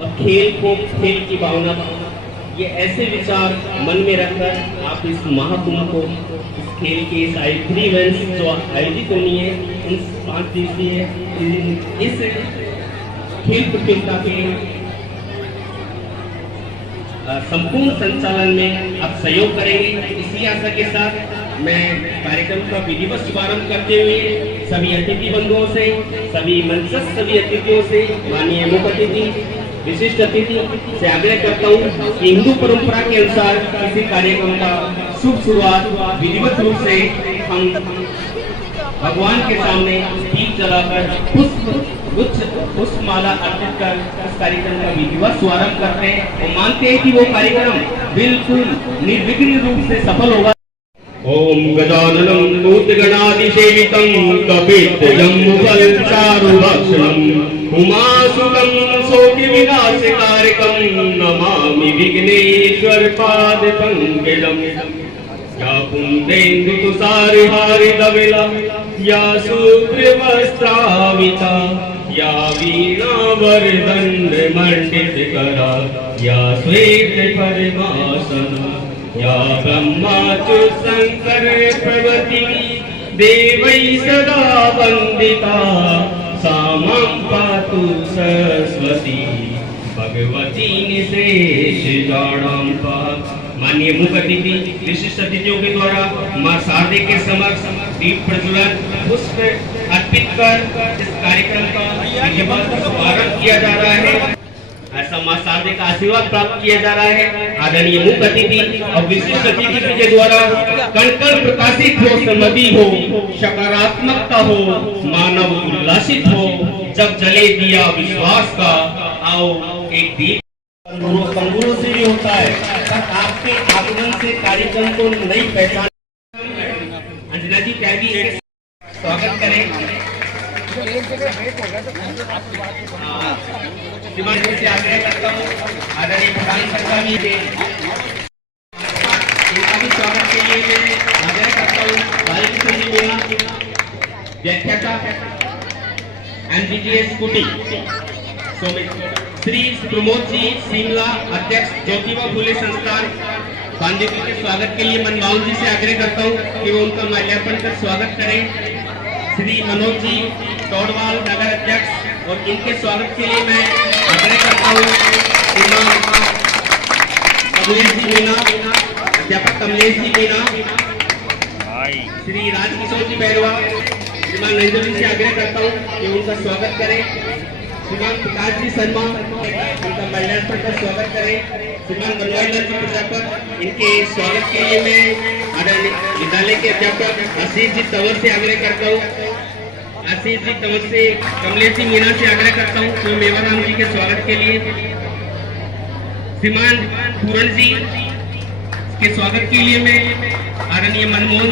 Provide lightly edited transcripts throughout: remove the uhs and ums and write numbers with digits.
और खेल को खेल की भावना, ये ऐसे विचार मन में रखकर आप इस महाकुंभ को, इस खेल के इस 3 इवेंट्स जो आयोजित होनी है, इन 5 दिवसीय इस खेल प्रतियोगिता के संपूर्ण संचालन में आप सहयोग करेंगे। इसी आशा के साथ मैं कार्यक्रम का विधिवत शुभारंभ करते हुए सभी अतिथि बंधुओं से, सभी मंचस्थ सभी अतिथियों से, माननीय मुख्य अतिथि, विशिष्ट अतिथि से आग्रह करता हूँ कि हिंदू परंपरा के अनुसार किसी कार्यक्रम का शुभ शुरुआत विधिवत रूप से हम भगवान के सामने दीप जलाकर पुष्पमाला अर्पित कर इस कार्यक्रम का विधिवत शुभारंभ करते हैं और मानते हैं कि वो कार्यक्रम बिल्कुल निर्विघ्न रूप से सफल होगा। ओम गजाननं भूतगणाधिसेवितं कपित्थजम्बुफलचारुभक्षणं उमासुतं शोकविनाशकारकं नमामि विघ्नेश्वरपादपङ्कजम्। या कुन्देन्दुतुषारहारिधवला या शुभ्रवस्त्राविता या वीणावरदण्डमण्डितकरा या श्वेतपद्मासना या ब्रह्माच्युतशङ्कर प्रभृति देवै सदा वन्दिता सा मां पातु सरस्वती भगवती निशेषजाडां पातु। माननीय मुख्य अतिथि, विशिष्ट अतिथियों के द्वारा मां शारदे के समक्ष दीप प्रज्वलन पुष्प अर्पित कर इस कार्यक्रम का विधिवत शुभारंभ किया जा रहा है। ऐसा मां शारदे का आशीर्वाद प्राप्त किया जा रहा है। आदरणीय मुख्य अतिथि और विशिष्ट अतिथि के द्वारा कण कण प्रकाशित हो, समृद्धि हो, सकारात्मकता हो, मानव उल्लासित हो। जब जले दिया विश्वास का, आओ एक दीप कंगुरों से भी होता है, पर आपके आगमन से कार्यक्रम को नई पहचान। अंजना जी क्या भी स्वागत करें। श्रीमान जी से आग्रह करता हूँ, आदरणीय प्रधान सचिव जी इनका भी स्वागत के लिए मैं आग्रह करता हूँ। बालकृष्ण जी मीणा, व्याख्याता एमजीटीएस स्कूटी, श्री प्रमोद जी सिमला, अध्यक्ष ज्योतिबा फुले संस्थान बांदीपुर के स्वागत के लिए मनमोहन जी से आग्रह करता हूं कि वो उनका माल्यार्पण कर स्वागत करें। श्री मनोज जी तोड़वाल नगर अध्यक्ष, और इनके स्वागत के लिए मैं आग्रह करता हूं कमलेश जी मीणा, अध्यापक कमलेश जी मीणा, श्री राजकिशोर जी बैरवा, श्रीमान नरेंद्र जी से आग्रह करता हूँ कि उनका स्वागत करें। श्रीमान प्रकाश जी शर्मा, उनका माल्यार्पण का स्वागत करें। श्रीमान बनवारी लाल जी प्रजापत, इनके स्वागत के लिए मैं विद्यालय के अध्यापक आशीष जी तंवर से आग्रह करता हूँ। आशीष जी तंवर से कमलेश जी मीणा से आग्रह करता हूँ तो मेवाराम जी के स्वागत के लिए। श्रीमान पूरण जी के स्वागत के लिए मैं आदरणीय मनमोहन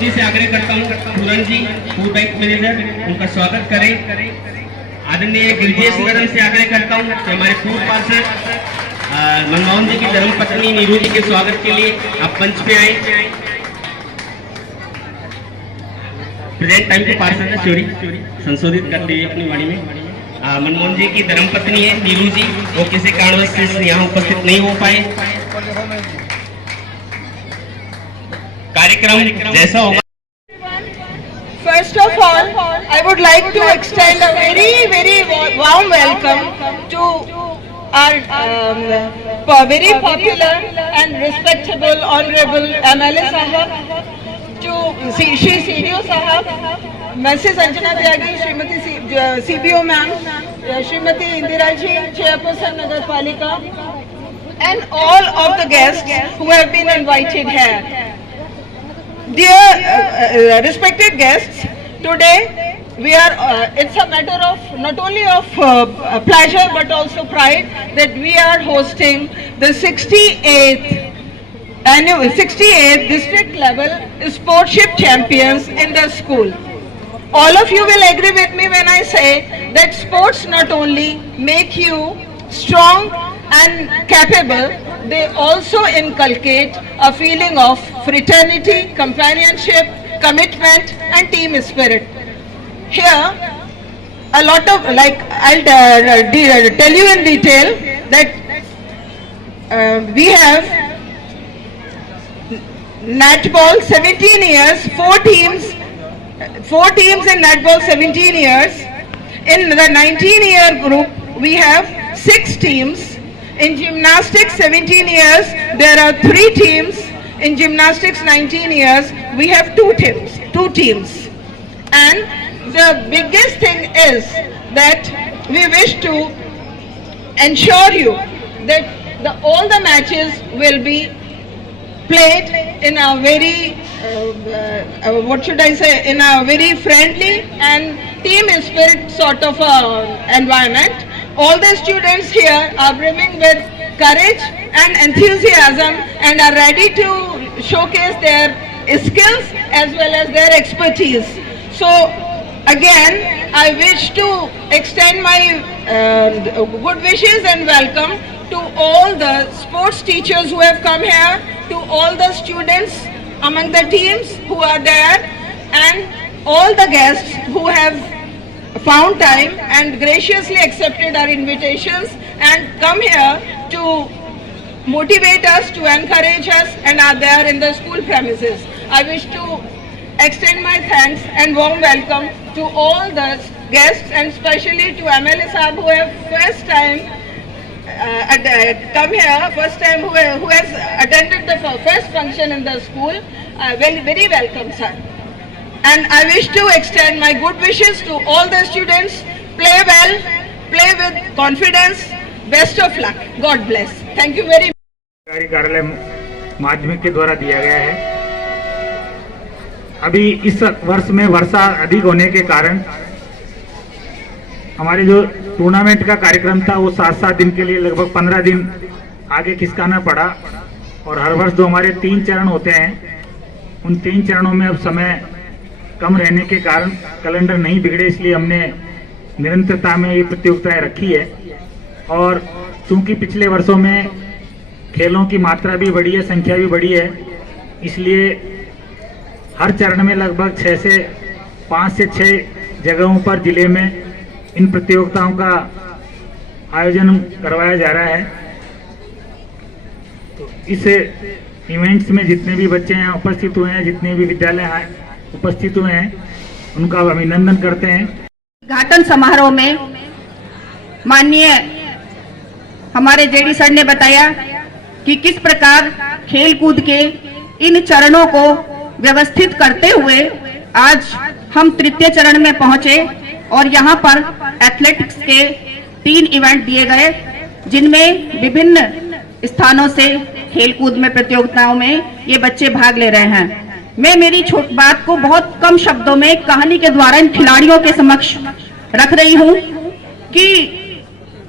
जी से आग्रह करता हूँ, पूरण जी फूड बैंक मैनेजर, उनका स्वागत करें। आदरणीय गिरिजेश नरम से आग्रह करता हूँ कि हमारे पूर्व पार्षद मनमोहन जी की धर्मपत्नी नीरू जी के स्वागत के लिए आप मंच पे आए। प्रेजेंट टाइम के पार्षद है चोरी संशोधित करते हुए अपनी वाणी में मनमोहन जी की धर्मपत्नी है नीरू जी, वो किसी कारणवश से यहाँ उपस्थित नहीं हो पाए। कार्यक्रम जैसा होगा। First of all, I would like to extend a very warm welcome to our very popular and respectable Honorable MLA Sahab, to Shri CDO Sahab, Mrs. Anjana Tyagi, Srimati CBO Ma'am, Srimati Indira Ji, Chairperson Nagar Palika, and all of the guests who have been invited here. Dear respected guests, today we are it's a matter of not only of pleasure but also pride that we are hosting the 68th district level sportship champions in the school. All of you will agree with me when I say that sports not only make you strong and capable, they also inculcate a feeling of fraternity, companionship, commitment and team spirit. Here, a lot of, like, I'll tell you in detail that we have netball 17 years, 4 teams in netball 17 years. In the 19-year group, we have 6 teams. In gymnastics 17 years, there are 3 teams. In gymnastics 19 years, we have 2 teams. And the biggest thing is that we wish to ensure you that all the matches will be played in a very, in a very friendly and team spirit sort of environment. All the students here are brimming with courage and enthusiasm and are ready to showcase their skills as well as their expertise. So again, I wish to extend my good wishes and welcome to all the sports teachers who have come here, to all the students among the teams who are there, and all the guests who have found time and graciously accepted our invitations and come here to motivate us, to encourage us, and are there in the school premises. I wish to extend my thanks and warm welcome to all the guests, and especially to MLA Saab, who have first time come here, first time who has attended the first function in the school. Very welcome, sir. And I wish to extend my good wishes to all the students. Play well, play with confidence. Best of luck. God bless. Thank you very much. कार्यालय माध्यमिक के द्वारा दिया गया है। अभी इस वर्ष में वर्षा अधिक होने के कारण हमारे जो टूर्नामेंट का कार्यक्रम था वो 7-7 दिन के लिए लगभग 15 दिन आगे खिसकाना पड़ा। और हर वर्ष जो हमारे 3 चरण होते हैं, उन 3 चरणों में अब समय कम रहने के कारण कैलेंडर नहीं बिगड़े, इसलिए हमने निरंतरता में ये प्रतियोगिताएं रखी है। और चूंकि पिछले वर्षों में खेलों की मात्रा भी बढ़ी है, संख्या भी बढ़ी है, इसलिए हर चरण में लगभग 5 से 6 जगहों पर जिले में इन प्रतियोगिताओं का आयोजन करवाया जा रहा है। तो इस इवेंट्स में जितने भी बच्चे यहाँ उपस्थित हुए हैं, जितने भी विद्यालय उपस्थित हुए हैं, उनका अभिनंदन करते हैं। उद्घाटन समारोह में माननीय हमारे जेडी सर ने बताया कि किस प्रकार खेलकूद के इन चरणों को व्यवस्थित करते हुए आज हम तृतीय चरण में पहुंचे और यहाँ पर एथलेटिक्स के 3 इवेंट दिए गए, जिनमें विभिन्न स्थानों से खेलकूद में प्रतियोगिताओं में ये बच्चे भाग ले रहे हैं। मैं मेरी बात को बहुत कम शब्दों में कहानी के द्वारा इन खिलाड़ियों के समक्ष रख रही हूँ कि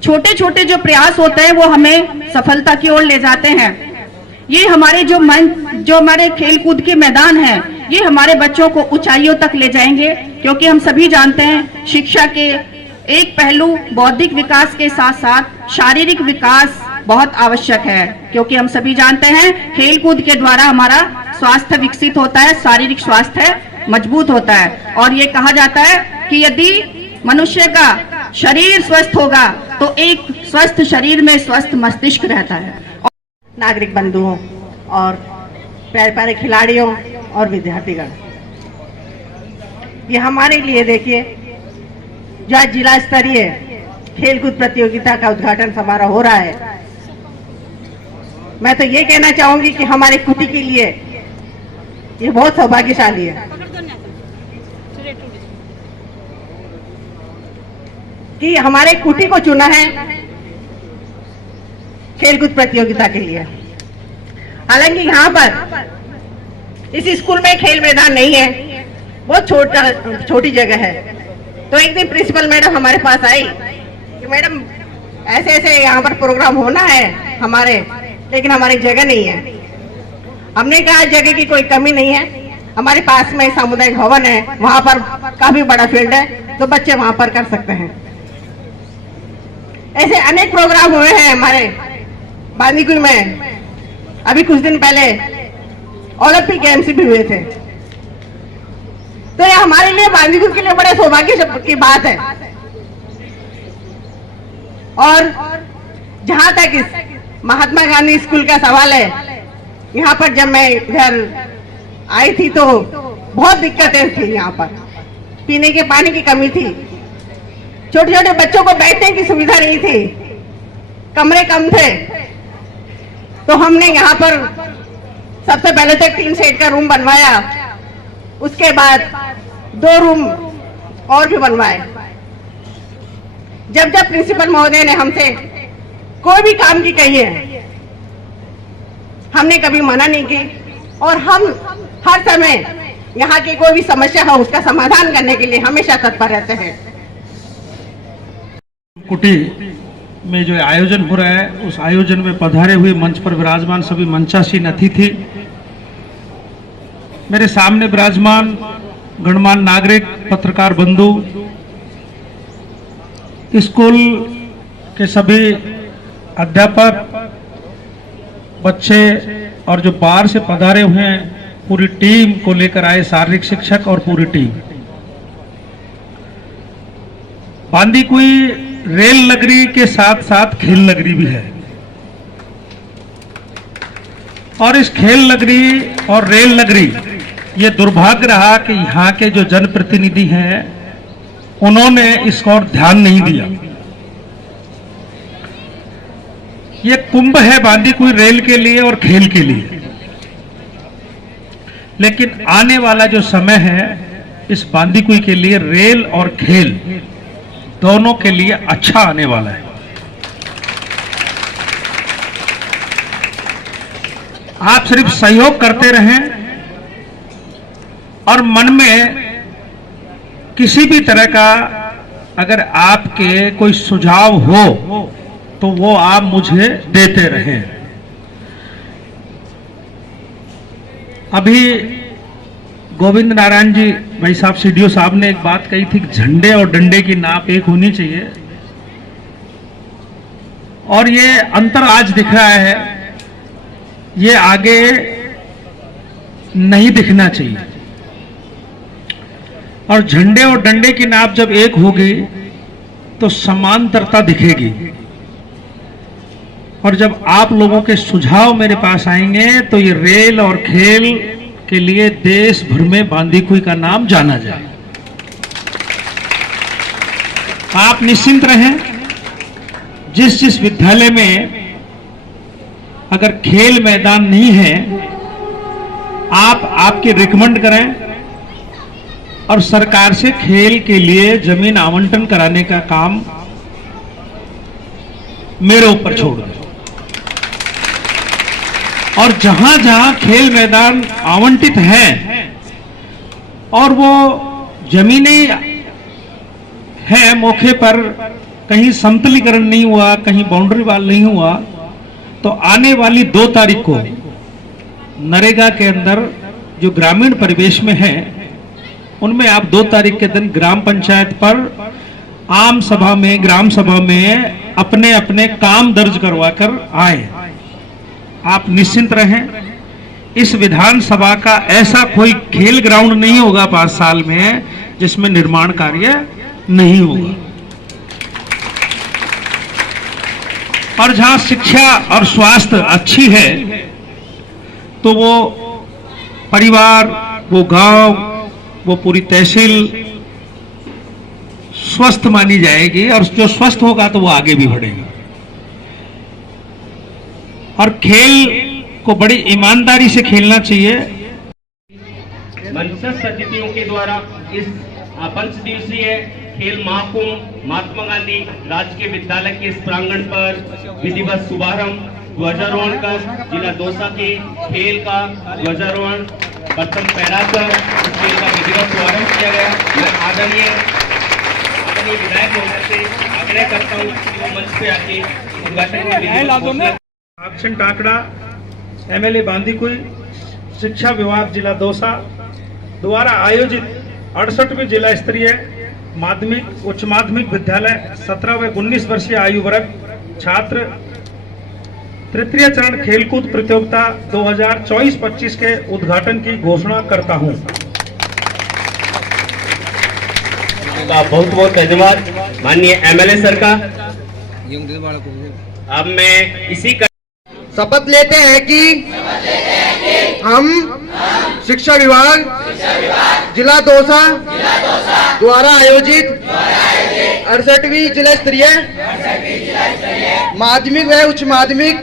छोटे छोटे जो प्रयास होते हैं वो हमें सफलता की ओर ले जाते हैं। ये हमारे जो हमारे खेलकूद के मैदान हैं, ये हमारे बच्चों को ऊंचाइयों तक ले जाएंगे, क्योंकि हम सभी जानते हैं शिक्षा के एक पहलू बौद्धिक विकास के साथ साथ शारीरिक विकास बहुत आवश्यक है, क्योंकि हम सभी जानते हैं खेलकूद के द्वारा हमारा स्वास्थ्य विकसित होता है, शारीरिक स्वास्थ्य मजबूत होता है। और ये कहा जाता है कि यदि मनुष्य का शरीर स्वस्थ होगा तो एक स्वस्थ शरीर में स्वस्थ मस्तिष्क रहता है। नागरिक बंधुओं और प्यारे प्यारे खिलाड़ियों और विद्यार्थीगण, ये हमारे लिए देखिए जो आज जिला स्तरीय खेलकूद प्रतियोगिता का उद्घाटन समारोह हो रहा है, मैं तो ये कहना चाहूंगी कि हमारे कुटी के लिए ये बहुत सौभाग्यशाली है कि हमारे कुटी को चुना है खेलकूद प्रतियोगिता के लिए। हालांकि यहाँ पर इस स्कूल में खेल मैदान नहीं है, बहुत छोटी जगह है। तो एक दिन प्रिंसिपल मैडम हमारे पास आई कि मैडम ऐसे ऐसे यहाँ पर प्रोग्राम होना है हमारे, लेकिन हमारी जगह नहीं है। हमने कहा जगह की कोई कमी नहीं है, हमारे पास में सामुदायिक भवन है, वहाँ पर काफी बड़ा फील्ड है, तो बच्चे वहाँ पर कर सकते हैं। ऐसे अनेक प्रोग्राम हुए हैं हमारे बांदीकुई में। अभी कुछ दिन पहले ओलंपिक गेम्स भी हुए थे। तो ये हमारे लिए बांदीकुई के लिए बड़े सौभाग्य की बात है और जहां तक इस महात्मा गांधी स्कूल का सवाल है, यहाँ पर जब मैं इधर आई थी तो बहुत दिक्कतें थी। यहाँ पर पीने के पानी की कमी थी, छोटे छोटे बच्चों को बैठने की सुविधा नहीं थी, कमरे कम थे। तो हमने यहाँ पर सबसे पहले तो 3 सेट का रूम बनवाया, उसके बाद 2 रूम और भी बनवाए। जब जब प्रिंसिपल महोदय ने हमसे कोई भी काम की कही है, हमने कभी मना नहीं की और हम हर समय यहाँ की कोई भी समस्या हो उसका समाधान करने के लिए हमेशा तत्पर रहते हैं। कुटी में जो आयोजन हो रहा है, उस आयोजन में पधारे हुए मंच पर विराजमान सभी मंचासीन अतिथि, मेरे सामने विराजमान गणमान्य नागरिक, पत्रकार बंधु, स्कूल के सभी अध्यापक, बच्चे और जो बाहर से पधारे हुए हैं, पूरी टीम को लेकर आए शारीरिक शिक्षक और पूरी टीम। बांदीकुई रेल नगरी के साथ साथ खेल नगरी भी है और इस खेल नगरी और रेल नगरी, ये दुर्भाग्य रहा कि यहाँ के जो जनप्रतिनिधि हैं उन्होंने इसको और ध्यान नहीं दिया। ये कुंभ है बांदीकुई रेल के लिए और खेल के लिए, लेकिन आने वाला जो समय है इस बांदीकुई के लिए रेल और खेल दोनों के लिए अच्छा आने वाला है। आप सिर्फ सहयोग करते रहें और मन में किसी भी तरह का अगर आपके कोई सुझाव हो तो वो आप मुझे देते रहें। अभी गोविंद नारायण जी भाई साहब सीडीओ साहब ने एक बात कही थी, झंडे और डंडे की नाप एक होनी चाहिए, और ये अंतर आज दिख रहा है, ये आगे नहीं दिखना चाहिए। और झंडे और डंडे की नाप जब एक होगी तो समांतरता दिखेगी, और जब आप लोगों के सुझाव मेरे पास आएंगे तो ये रेल और खेल के लिए देश भर में बांदीकुई का नाम जाना जाए। आप निश्चिंत रहें, जिस जिस विद्यालय में अगर खेल मैदान नहीं है, आप आपके रिकमेंड करें और सरकार से खेल के लिए जमीन आवंटन कराने का काम मेरे ऊपर छोड़ दें। और जहां जहां खेल मैदान आवंटित हैं और वो जमीनें हैं मौके पर, कहीं समतलीकरण नहीं हुआ, कहीं बाउंड्री वाल नहीं हुआ, तो आने वाली 2 तारीख को नरेगा के अंदर जो ग्रामीण परिवेश में है उनमें आप 2 तारीख के दिन ग्राम पंचायत पर आम सभा में, ग्राम सभा में अपने अपने काम दर्ज करवा कर आए। आप निश्चिंत रहें, इस विधानसभा का ऐसा कोई खेल ग्राउंड नहीं होगा 5 साल में जिसमें निर्माण कार्य नहीं होगा। और जहां शिक्षा और स्वास्थ्य अच्छी है तो वो परिवार, वो गांव, वो पूरी तहसील स्वस्थ मानी जाएगी, और जो स्वस्थ होगा तो वो आगे भी बढ़ेगा। और खेल को बड़ी ईमानदारी से खेलना चाहिए। मंचस्थ अतिथियों के द्वारा इस 5 दिवसीय खेल महाकुंभ महात्मा गांधी राजकीय विद्यालय के इस प्रांगण पर विधिवत शुभारंभ, ध्वजारोहण कर जिला दौसा के खेल का ध्वजारोहण प्रथम फहराकर खेल का विधिवत शुभारंभ किया गया। मैं आदरणीय अपने विधायक महोदय से आग्रह करता हूँ कि वो मंच पे आके उद्घाटन की विधिवत अक्षण टाकड़ा, एमएलए बांदीकुई, शिक्षा विभाग जिला दौसा द्वारा आयोजित 68वें जिला स्तरीय माध्यमिक उच्च माध्यमिक विद्यालय 17 व 19 वर्षीय आयु वर्ग छात्र तृतीय चरण खेलकूद प्रतियोगिता 2024-25 के उद्घाटन की घोषणा करता हूं। बहुत बहुत धन्यवाद माननीय एमएलए सर का। अब मैं इसी का शपथ लेते हैं कि हम शिक्षा विभाग जिला दौसा द्वारा आयोजित 68वीं जिला स्तरीय माध्यमिक व उच्च माध्यमिक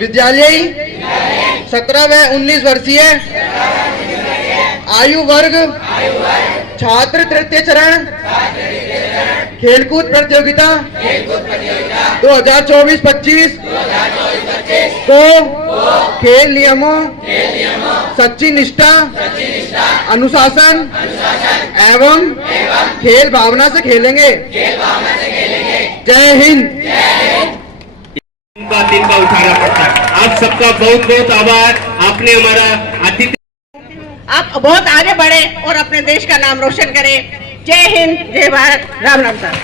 विद्यालय 17 व 19 वर्षीय आयु वर्ग छात्र तृतीय चरण खेलकूद प्रतियोगिता 2024-25 को खेल नियमों सच्ची निष्ठा अनुशासन एवं खेल भावना से खेलेंगे। जय हिंद। तिनका उठाना पड़ता है। आप सबका बहुत बहुत आभार। आपने हमारा अतिथि आप बहुत आगे बढ़े और अपने देश का नाम रोशन करें। जय हिंद, जय भारत, राम राम सर।